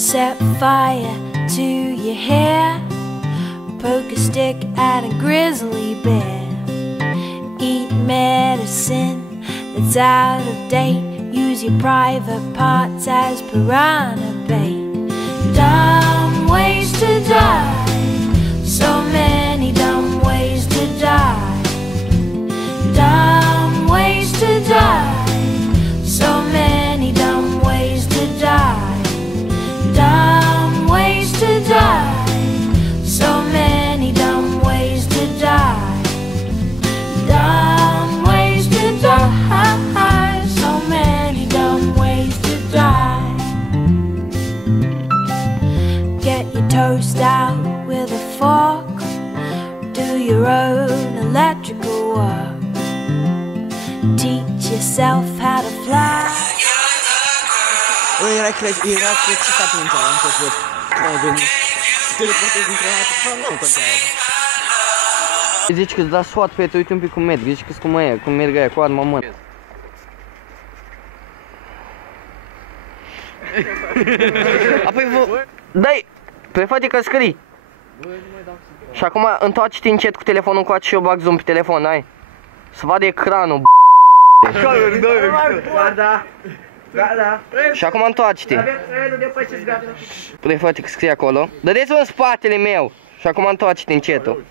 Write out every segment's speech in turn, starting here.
Set fire to your hair, poke a stick at a grizzly bear. Eat medicine that's out of date, use your private parts as piranha bait. Dumb ways to die, so many dumb ways to die. Dumb ways to die, so many dumb ways to die. Dumb ways to die, so many dumb ways to die. Dumb ways to die, so many dumb ways to die. Get your toast out with a fork, do your own electrical work. Teach yourself how to fly. Era cresciutat în țară, am început. Mai bine. Teleportezi într-o dată, nu contează. Zici că-ți da sfat pe uite un pic cum merg, zici că-ți cum merg aia cu arma mână. Apoi dai, prefate că scrii. Și acum întoarce-te încet cu telefonul încoace și eu bag zoom pe telefon, ai? Să vadă ecranul, Da. Și acum întoarce-te. Prefate că scrie acolo. Dădeți-vă în spatele meu. Și acum întoarce-te încetul.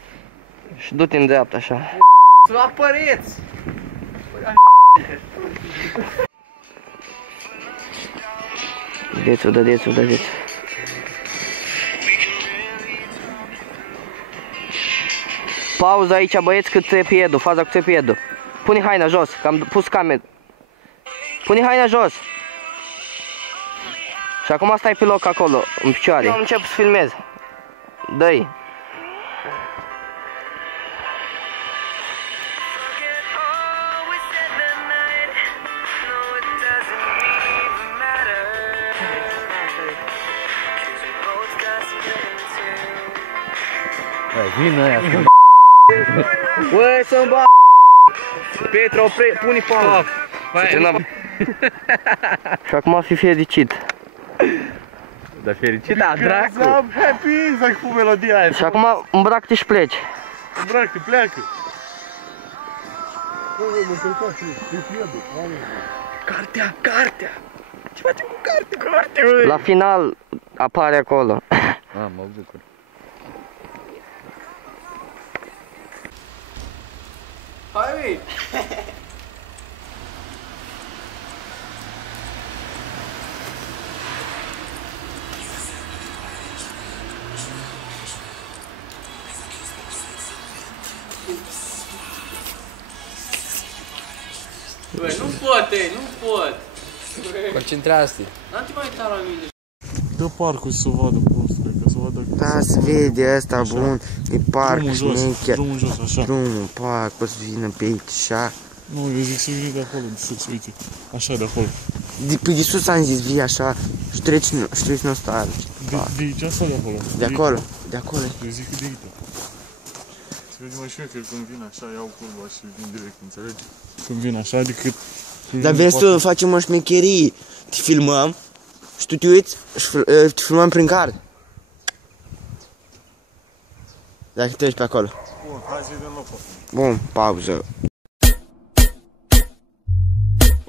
Și du-te în dreapta, așa. Să vă apăreți! Dădeți-o, dădeți-o, dădeți-o. Pauză aici, băieți, cât trepiedul, faza cu trepiedul. Pune haina jos, că am pus cameră. Pune haina jos. Și acum stai pe loc acolo, în picioare. Eu am început să filmez. Dă-i. Vină aia. Uai, să-mi ba... Petra, pune pauză. Și acum fi fericit. Da, fericit? Da, dracu! I'm happy, exact cu melodia aia. Și acum îmbracă-te și pleci. Îmbracă, pleacă. Cartea! Ce facem cu cartea? La final apare acolo. Mă bucur. Hai, Băi, nu pot, nu pot! Concentrează-te. N-am te mai uitat la mine. Dă parcul să vadă prostul, că să vadă... Da, se vede ăsta bun, e parcul șmecher. Drumul jos, așa. Drumul, parcul, să vină pe aici, așa. Nu, eu zic să vină de acolo, de sus, uite. Așa, de acolo. De sus am zis, vii așa și treci în ăsta. De aici sau de acolo? De acolo, de acolo. Eu zic că de aici. Să vedem mai șmecher când vin așa, iau curba și vin direct, înțelegi? Când vin așa, decât... Dar vezi tu, facem o șmecherie, te filmăm și tu te uiți și te filmăm prin card. Dacă treci pe acolo. Bun, hai să vedem locul. Bun, pauză.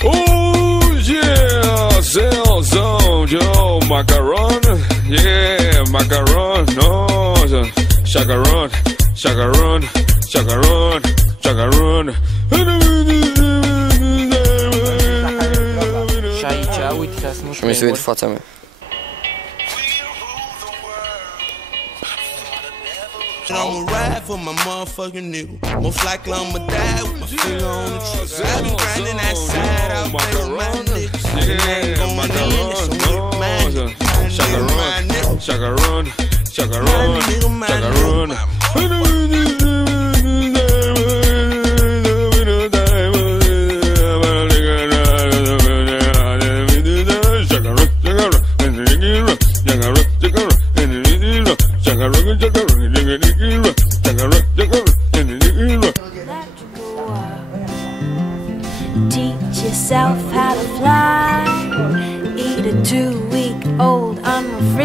Oh yeah, Zelzão, Joe, macaron, yeah, macaron, no, chacaron, chacaron, chacaron, chacaron. Și aici, uite, ca să nu Și mi se vede fața mea. I'ma ride for my motherfucking nigga. Most likely I'ma die with my finger on the trigger. I be grinding that side out there with my niggas. Yeah, macaron, no, chacaron, chacaron, chacaron, chacaron. Teach yourself how to fly. Eat a 2-week-old unrefrigerated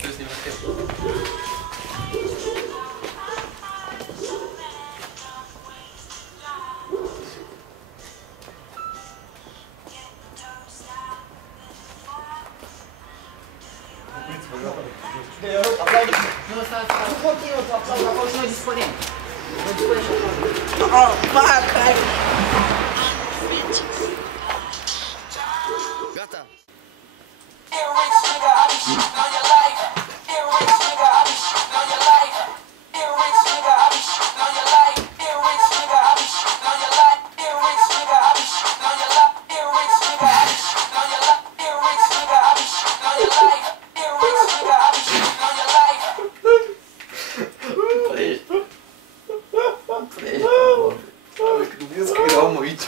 trebuie să investez. Nu, stați, un pochino, acolo și noi dispunem. Noi dispunem și acolo. Oh, fuck, Gata. Gândesc că eram aici,